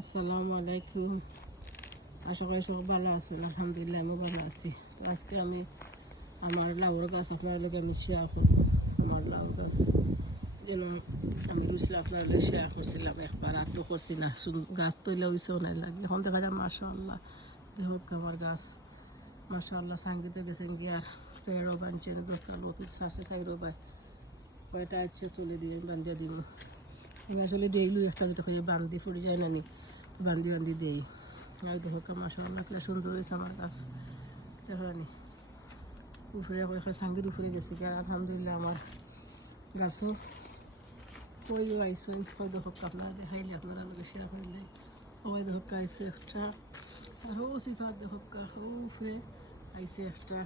আসসালামু আলাইকুম। আশা করি সব ভালো আছেন। আলহামদুলিল্লাহ আমি ভালো আছি। তো আজকে আমি আমার লাউর গাছ আপনার লোক আমি শেয়ার করব। আমার লাউ গাছ যেন আমি বুঝলাম আপনার লোক শেয়ার করছিলাম একবার, আর তো করছি না। গাছ তৈলে হয়েছেও নাই লাগে, এখন দেখা যায় মাশাআল্লাহ দেখুক আমার গাছ মাশাআল্লাহ সাঙ্গিতে গেছেন কি আর পেড়ও বানছেন দোকান অতি শ্বাসে সাইরও বাই কয়টা আছে তুলে দিয়ে আমি বান্ধিয়ে দিব। আমি আসলে ডেইলি একটা দুটো করে বান্ধি ফুটে যায় না নি, বান্ধি বান্ধি দেই। আর দেখো মাশাআল্লাহ কি সুন্দর হয়েছে আমার গাছ। দেখো নি উপরে কয়েক সাঙ্গির উপরে গেছে কি, আর আলহামদুলিল্লাহ আমার গাছও কইও আইসেন। দেখো আপনারা দেখাইলে আপনারা লোকে শেয়ার করলে ওই দেখো আইসে একটা, আর ও সিফাত দেখো উপরে আইসে একটা,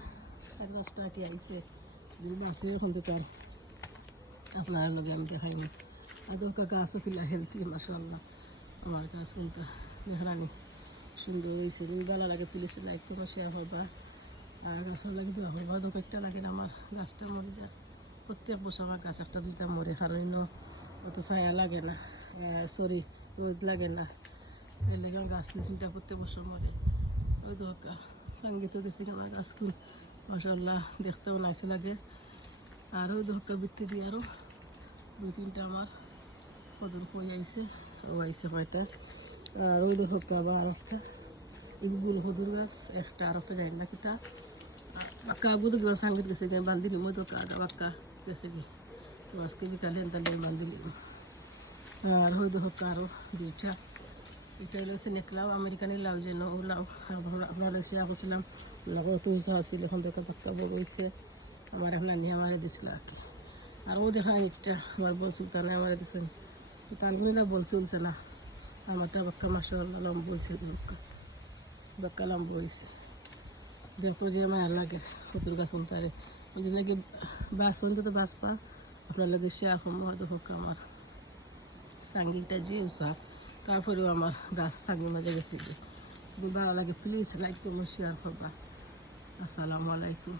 4-5টা কি আইসে যদি আছে এখন তো তার আপনার লগে আমি দেখাইনি। আর দেখো গাছও কিলা হেলথি মাশাআল্লাহ আমার গাছ কিন্তু দেখানি সুন্দর হয়েছে। যদি ভালো লাগে পুলিশ লাইক কোনো শেয়ার হবা, আর গাছও লাগে দেওয়া হবা। দেখো একটা লাগে আমার গাছটা মরে যায় প্রত্যেক বছর, আমার গাছ একটা দুইটা মরে, কারণ অত ছায়া লাগে না, সরি রোদ লাগে না, এই লাগে আমার গাছ চিন্তা প্রত্যেক বছর মরে। ওই দরকা সঙ্গীত গেছি আমার গাছগুলো মাশাআল্লাহ দেখতেও নাইস লাগে। আর ওই দরকা বৃত্তি দিয়ে আরও 2-3টা আমার কদর হয়ে আইসে, ও আইসে কয়টা। আর ওই দেখো আবার আর একটা ইগুল হদুর গাছ একটা, আর একটা যাই না কিতা আক্কা বুধ গাছ সাঙ্গীত গেছে গে বান্ধি নিম। তো কাদা বাক্কা গেছে কি তো আজকে বিকালে তাহলে বান্ধি নিব। আর ওই দেখো আরও 2টা, এটা হলো সিনেক লাউ, আমেরিকানি লাউ যেন ও লাউ আপনারা শেয়ার করছিলাম। লাউ তো আসছিল এখন দেখা পাক্কা বড় হয়েছে। আমার এখন নিয়ে আমার দিছিল আর কি। আর ও দেখা একটা আমার বল সুলতানে আমার দিচ্ছেন তানগুলা বল চলছে না, আমারটা বাক্কা মাশাআল্লাহ লম্ব হয়েছে, বাক্কা লম্ব হয়েছে। দেখতো যে আমার লাগে কতুর গাছ উনতারে ওই নাকি বাস শুনতে তো বাস পা আপনার লাগে শেয়ার করবো। দেখো আমার সাঙ্গিটা যে উষা, তারপরেও আমার গাছ সাঙ্গির মাঝে গেছে। যদি ভালো লাগে প্লিজ লাইক করবো, শেয়ার করবা। আসসালামু আলাইকুম।